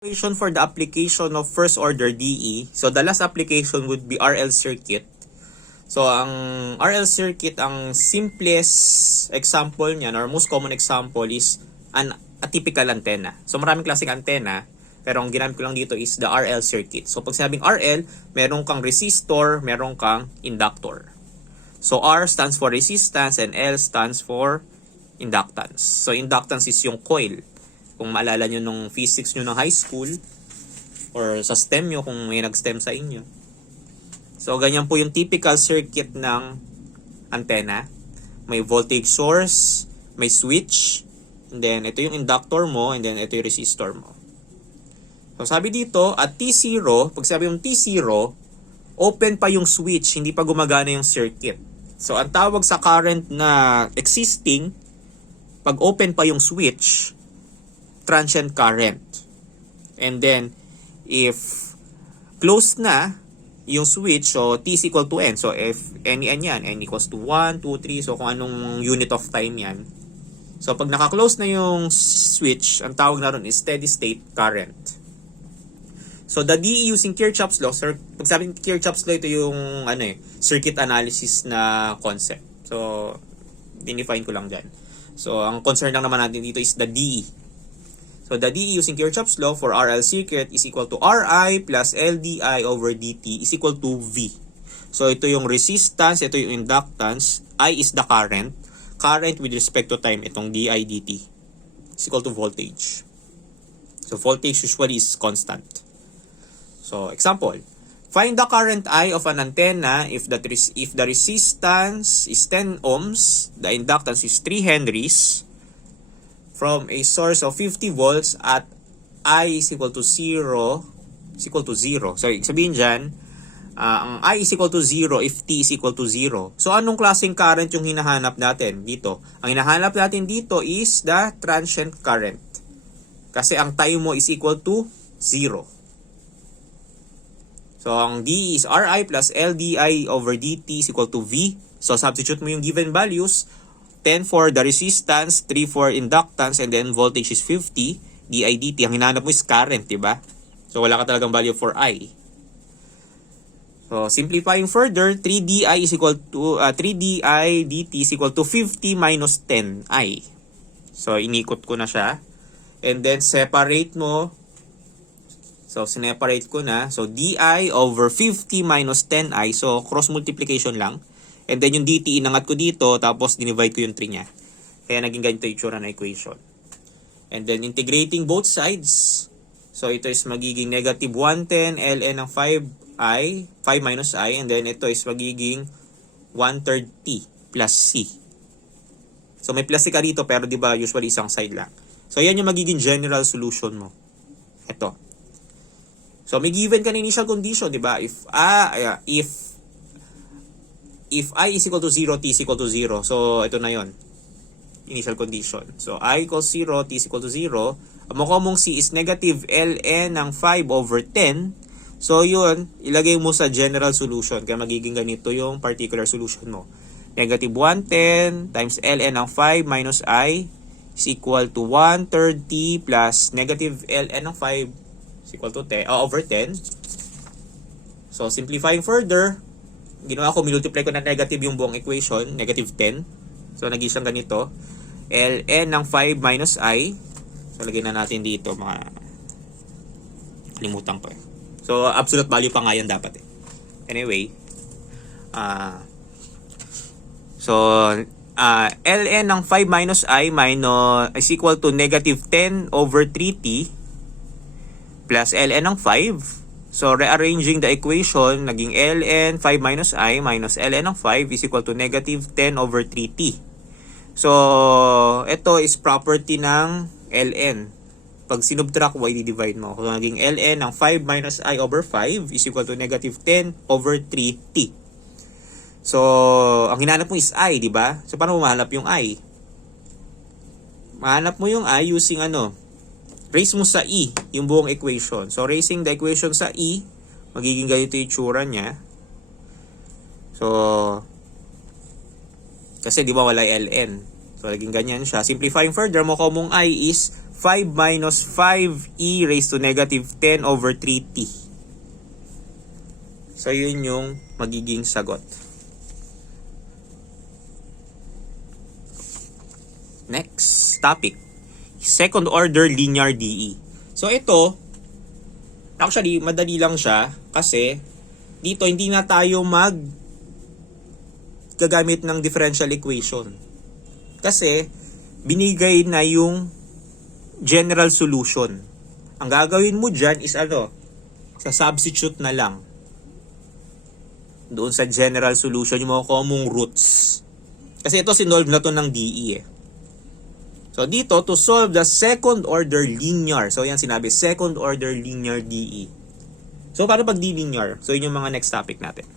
Equation for the application of first order DE. So the last application would be RL circuit. So ang RL circuit, ang simplest example niyan or most common example is an atypical antenna. So maraming klaseng antenna, pero ang ginamit ko lang dito is the RL circuit. So pag sinabing RL, meron kang resistor, meron kang inductor. So R stands for resistance and L stands for inductance. So inductance is yung coil. Kung maalala nyo nung physics nyo ng high school or sa STEM nyo kung may nag-STEM sa inyo. So, ganyan po yung typical circuit ng antenna. May voltage source, may switch, and then ito yung inductor mo, and then ito yung resistor mo. So, sabi dito, at T0, pag sabi yung T0, open pa yung switch, hindi pa gumagana yung circuit. So, ang tawag sa current na existing, pag open pa yung switch, transient current. And then, if closed na yung switch, so T is equal to N. So, if N yan, N equals to 1, 2, 3. So, kung anong unit of time yan. So, pag naka-close na yung switch, ang tawag na ron is steady state current. So, the DE using Kirchhoff's law, pag sabi Kirchhoff's law, ito yung circuit analysis na concept. So, dinefine ko lang dyan. So, ang concern lang naman natin dito is the DE. So, the DE using Kirchhoff's law for RL circuit is equal to Ri plus LDI over dt is equal to V. So, ito yung resistance, ito yung inductance, I is the current. Current with respect to time, itong di dt is equal to voltage. So, voltage usually is constant. So, example, find the current I of an antenna if the resistance is 10 ohms, the inductance is 3 henries, from a source of 50 volts at I is equal to 0, So, sabihin dyan, ang I is equal to 0 if T is equal to 0. So, anong klaseng current yung hinahanap natin dito? Ang hinahanap natin dito is the transient current. Kasi ang time mo is equal to 0. So, ang D is Ri plus LDI over dt is equal to V. So, substitute mo yung given values. 10 for the resistance, 3 for inductance, and then voltage is 50, di dt. Ang hinahanap mo is current, diba? So, wala ka talagang value for I. So, simplifying further, 3di is equal to, 3di dt is equal to 50 minus 10i. So, inikot ko na siya. And then, separate mo. So, sineparate ko na. So, di over 50 minus 10i. So, cross multiplication lang. And then yung dt inangat ko dito, tapos dinivide ko yung 3 niya. Kaya naging ganito yung itsura na equation. And then integrating both sides. So ito is magiging negative 110 ln ng 5 minus i. And then ito is magiging 1/3 t plus c. So may plus c ka dito, pero di ba usually isang side lang. So yan yung magiging general solution mo. Ito. So may given ka na initial condition, di ba? If I is equal to 0, T is equal to 0. So, ito na yon, initial condition. So, I equals 0, T is equal to 0. Ang makomong C is negative ln ng 5 over 10. So, yun, ilagay mo sa general solution. Kaya magiging ganito yung particular solution mo. Negative 110 times ln ng 5 minus I is equal to 1/3 T plus negative ln ng 5 is equal to 10, over 10. So, simplifying further, ginawa ko, multiply ko na negative yung buong equation, negative 10. So, naging siyang ganito. ln ng 5 minus I. So, lagyan na natin dito, mga kalimutan ko. So, absolute value pa nga yan dapat eh. Anyway, ln ng 5 minus I is equal to negative 10 over 3t plus ln ng 5. So, rearranging the equation, naging ln 5 minus I minus ln ng 5 is equal to negative 10 over 3t. So, ito is property ng ln. Pag sinubtract mo, i-divide mo. So, naging ln ng 5 minus I over 5 is equal to negative 10 over 3t. So, ang hinanap mo is I, di ba? So, paano mo mahanap yung I? Mahanap mo yung I using raise mo sa E, yung buong equation. So, raising the equation sa E, magiging ganito yung tsura niya. So, kasi di ba wala ln. So, naging ganyan siya. Simplifying further, mo komong I is 5 minus 5e raised to negative 10 over 3t. So, yun yung magiging sagot. Next topic. Second order linear DE. So, ito, actually, madali lang siya kasi dito hindi na tayo gagamit ng differential equation. Kasi, binigay na yung general solution. Ang gagawin mo dyan is sa substitute na lang. Doon sa general solution, yung mga common roots. Kasi ito, sinolve na to ng DE eh. So, dito, to solve the second order linear. So, yan sinabi, second order linear DE. So, paano pag D-linear? So, yun yung mga next topic natin.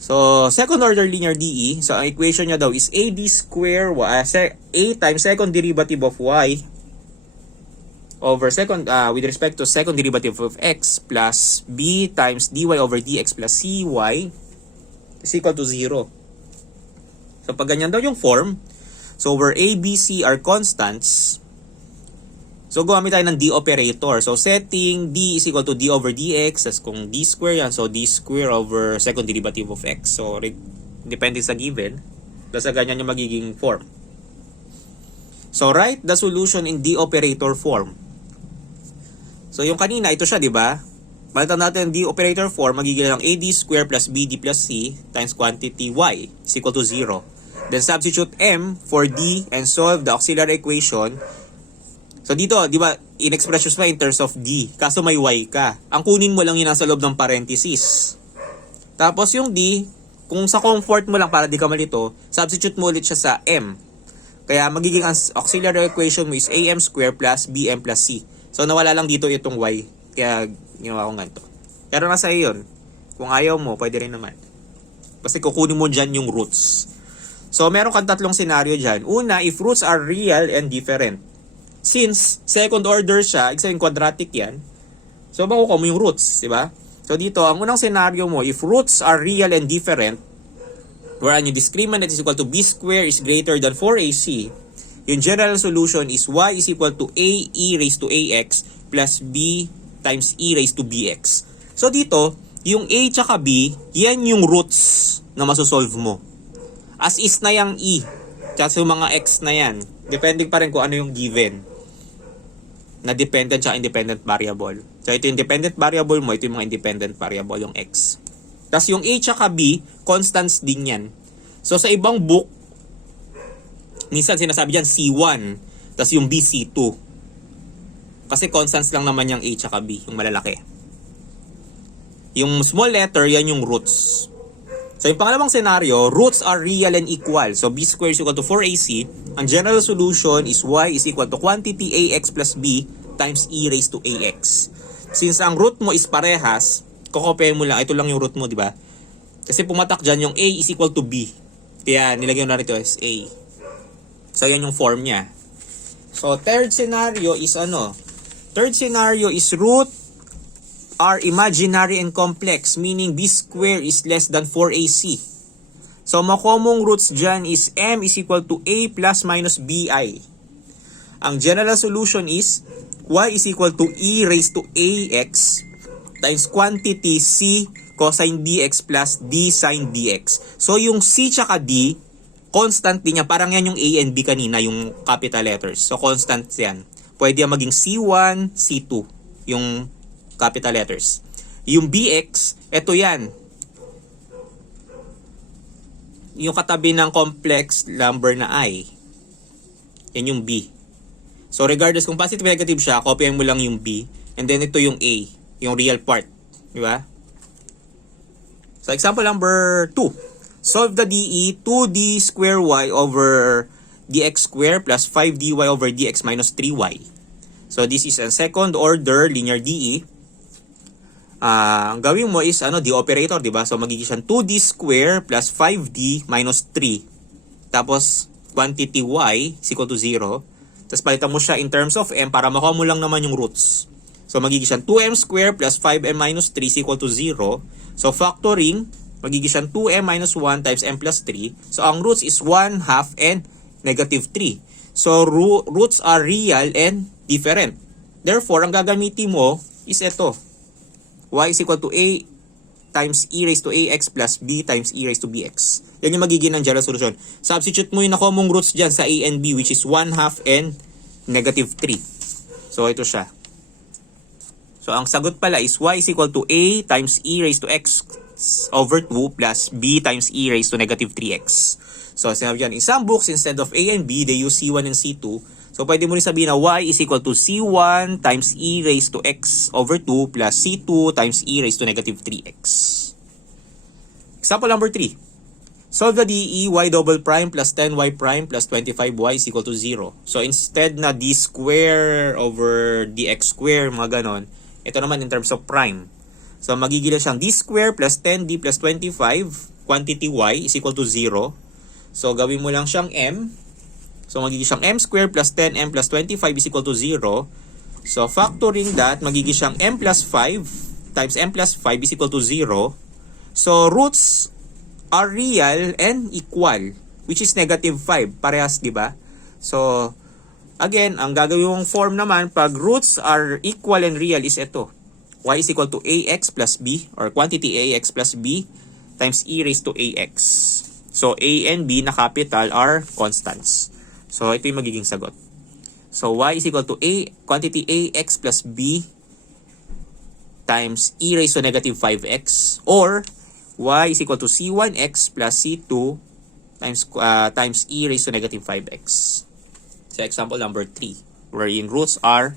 So, second order linear DE, so ang equation niya daw is AD square A times second derivative of y over with respect to second derivative of x plus b times dy over dx plus cy is equal to 0. So, pag ganyan daw yung form, so where a, b, c are constants, so gumamit tayo ng d operator. So, setting d is equal to d over dx, as kung d square yan, so d square over second derivative of x. So, depende sa given, basta ganyan yung magiging form. So, write the solution in d operator form. So, yung kanina, ito siya, di ba? Balitan natin d operator form, magiging lang ad square plus bd plus c times quantity y is equal to 0. Then, substitute m for d and solve the auxiliary equation. So dito, di ba, in-express mo in terms of d, kaso may y ka. Ang kunin mo lang yun nasa loob ng parenthesis. Tapos yung d, kung sa comfort mo lang para di ka malito, substitute mo ulit siya sa m. Kaya magiging auxiliary equation mo is am square plus bm plus c. So nawala lang dito itong y, kaya ginawa ko ganito. Pero nasa iyo yun. Kung ayaw mo, pwede rin naman. Basta kukunin mo dyan yung roots. So meron kang tatlong scenario dyan. Una, if roots are real and different. Since second order siya, example quadratic yan, so makukuha mo yung roots, di ba? So dito, ang unang scenario mo, if roots are real and different, wherein yung discriminant is equal to b square is greater than 4ac, yung general solution is y is equal to a e raised to ax plus b times e raised to bx. So dito, yung a tsaka b, yan yung roots na masosolve mo. As is na yung e, tsaka yung mga x na yan, depende pa rin kung ano yung given na dependent siya independent variable. So, ito yung independent variable mo, ito yung mga independent variable, yung x. Tapos yung a tsaka b, constants din yan. So, sa ibang book, minsan sinasabi dyan C1, tapos yung b C2. Kasi constants lang naman yung a tsaka b, yung malalaki. Yung small letter, yan yung roots. So, yung pangalawang scenario, roots are real and equal. So, b squared is equal to 4ac. Ang general solution is y is equal to quantity ax plus b times e raised to ax. Since ang root mo is parehas, kokopyahin mo lang. Ito lang yung root mo, di ba? Kasi pumatak dyan yung a is equal to b. Kaya nilagyan na rito as a. So, yan yung form niya. So, third scenario is Third scenario is root are imaginary and complex, meaning b square is less than 4ac. So, makomong roots dyan is m is equal to a plus minus bi. Ang general solution is y is equal to e raised to ax times quantity c cosine dx plus d sine dx. So, yung c tsaka d, constant din niya. Parang yan yung a and b kanina, yung capital letters. So, constant yan. Pwede yan maging c1, c2, yung capital letters. Yung bx, eto yan. Yung katabi ng complex number na i. Yan yung b. So, regardless kung positive or negative siya, kopyahin mo lang yung b. And then, ito yung a. Yung real part. Di ba? So, example number 2. Solve the DE 2d square y over dx square plus 5dy over dx minus 3y. So, this is a second order linear DE. Ang gawin mo is the operator, di ba? So, magiging siyang 2d square plus 5d minus 3. Tapos, quantity y is equal to 0. Tapos, palitan mo siya in terms of m para makuha mo lang naman yung roots. So, magiging siyang 2m square plus 5m minus 3 is equal to 0. So, factoring, magiging siyang 2m minus 1 times m plus 3. So, ang roots is 1/2 and negative 3. So, roots are real and different. Therefore, ang gagamitin mo is ito. Y is equal to A times e raised to ax plus b times e raised to bx. Yan yung magiging ng general solution. Substitute mo yung common roots dyan sa a and b, which is 1/2 and negative 3. So, ito siya. So, ang sagot pala is y is equal to a times e raised to x over 2 plus b times e raised to negative 3x. So, sinabi dyan, in some books, instead of a and b, they use c1 and c2. So, pwede mo rin sabihin na y is equal to c1 times e raised to x over 2 plus c2 times e raised to negative 3x. Example number 3. Solve the DE y double prime plus 10y prime plus 25y is equal to 0. So, instead na d square over dx square, mga ganon, ito naman in terms of prime. So, magigila siyang d square plus 10d plus 25, quantity y is equal to 0. So, gawin mo lang siyang m. So, magiging siyang m square plus 10m plus 25 is equal to 0. So, factoring that, magiging siyang m plus 5 times m plus 5 is equal to 0. So, roots are real and equal, which is negative 5. Parehas, di ba? So, again, ang gagawin mong form naman, pag roots are equal and real is ito. Y is equal to ax plus b, or quantity ax plus b times e raised to ax. So, a and b na capital are constants. So, ito yung magiging sagot. So, y is equal to a, quantity ax plus b times e raised to negative 5x, or y is equal to c1x plus c2 times e raised to negative 5x. So, example number 3, wherein roots are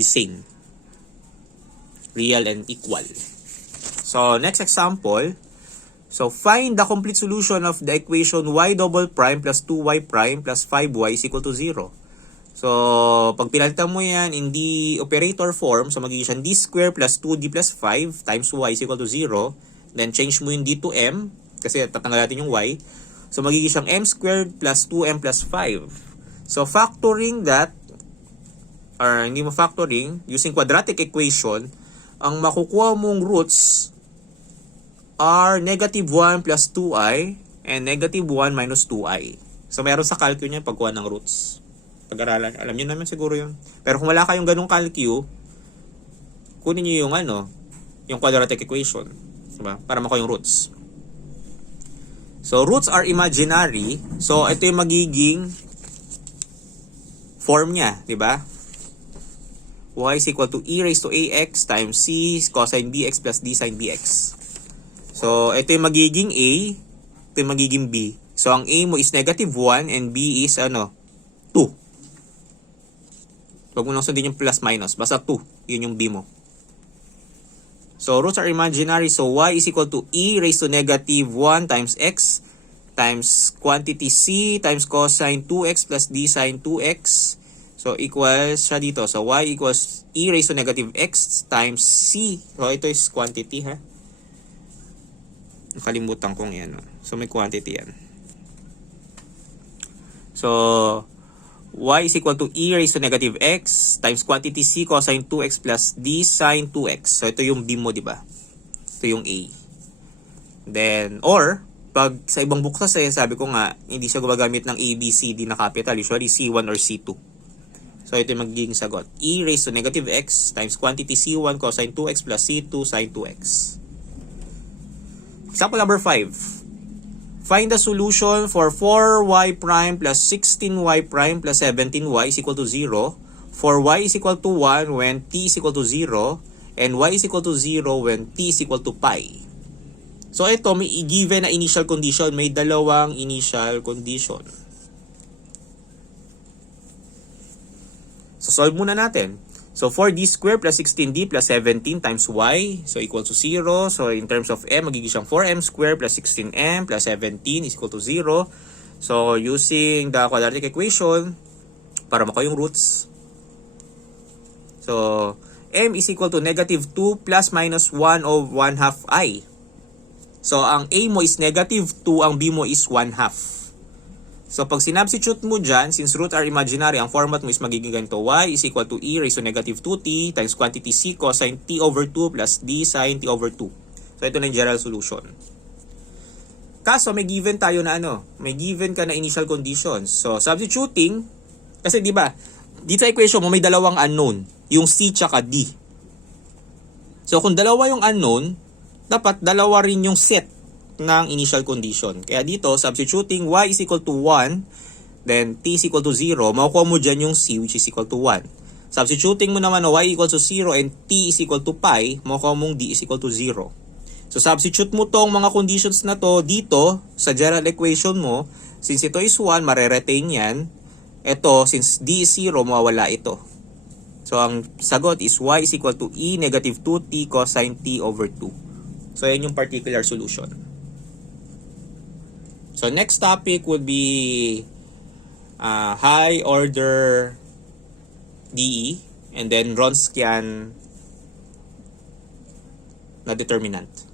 the same, real and equal. So, next example. So, find the complete solution of the equation y double prime plus 2y prime plus 5y is equal to 0. So, pag pinalitan mo yan in the operator form, so magiging siyang d square plus 2d plus 5 times y is equal to 0. Then, change mo yung d to m, kasi tatanggal natin yung y. So, magiging siyang m squared plus 2m plus 5. So, factoring that, or hindi mo factoring, using quadratic equation, ang makukuha mong roots are negative 1 plus 2i and negative 1 minus 2i. So, meron sa calcu niya pagkuha ng roots. Pag-aralan, alam niyo naman siguro yun. Pero kung wala kayong ganung calcu, kunin niyo yung yung quadratic equation, diba? Para makuha yung roots. So, roots are imaginary. So, ito yung magiging form niya, diba? Y is equal to e raised to ax times c cosine bx plus d sine bx. So, ito yung magiging A, ito yung magiging B. So, ang A mo is negative 1 and B is 2. Huwag mo lang sundin yung plus minus. Basta 2. Yun yung B mo. So, roots are imaginary. So, y is equal to e raised to negative 1 times x times quantity c times cosine 2x plus d sine 2x. So, equals siya dito. So, y equals e raised to negative x times c. So, ito is quantity, ha? Nakalimutan kong yan. So, may quantity yan. So, y is equal to e raised to negative x times quantity c cosine 2x plus d sine 2x. So, ito yung b mo, di ba? Ito yung a. Then, or, pag sa ibang book kasi, sabi ko nga, hindi siya gumagamit ng a, b, c, d na capital. Usually, c1 or c2. So, ito yung magiging sagot. E raised to negative x times quantity c1 cosine 2x plus c2 sine 2x. Example number 5. Find the solution for 4y prime plus 16y prime plus 17y is equal to 0. For y is equal to 1 when t is equal to 0. And y is equal to 0 when t is equal to pi. So, ito may given na initial condition. May dalawang initial condition. So, solve muna natin. So, 4d square plus 16d plus 17 times y, so equal to 0. So, in terms of m, magiging siyang 4m square plus 16m plus 17 is equal to 0. So, using the quadratic equation, para makuha yung roots. So, m is equal to negative 2 plus minus 1 of 1/2 I. So, ang a mo is negative 2, ang b mo is 1/2. So, pag sinubstitute mo dyan, since roots are imaginary, ang format mo is magiging ganito. Y is equal to e raised to negative 2t times quantity c cosine t over 2 plus d sine t over 2. So, ito na yung general solution. Kaso may given tayo na may given ka na initial conditions. So substituting, kasi di ba, dito sa equation mo may dalawang unknown, yung C tsaka D. So kung dalawa yung unknown, dapat dalawa rin yung set ng initial condition. Kaya dito, substituting y is equal to 1, then t is equal to 0, makukuha mo dyan yung c which is equal to 1. Substituting mo naman na y equal to 0 and t is equal to pi, makukuha mong d is equal to 0. So substitute mo tong mga conditions na to dito sa general equation mo. Since ito is 1, mareretain yan. Ito, since d is 0, mawawala ito. So ang sagot is y is equal to e negative 2t cosine t over 2. So yan yung particular solution. So next topic would be high order DE and then Wronskian na determinant.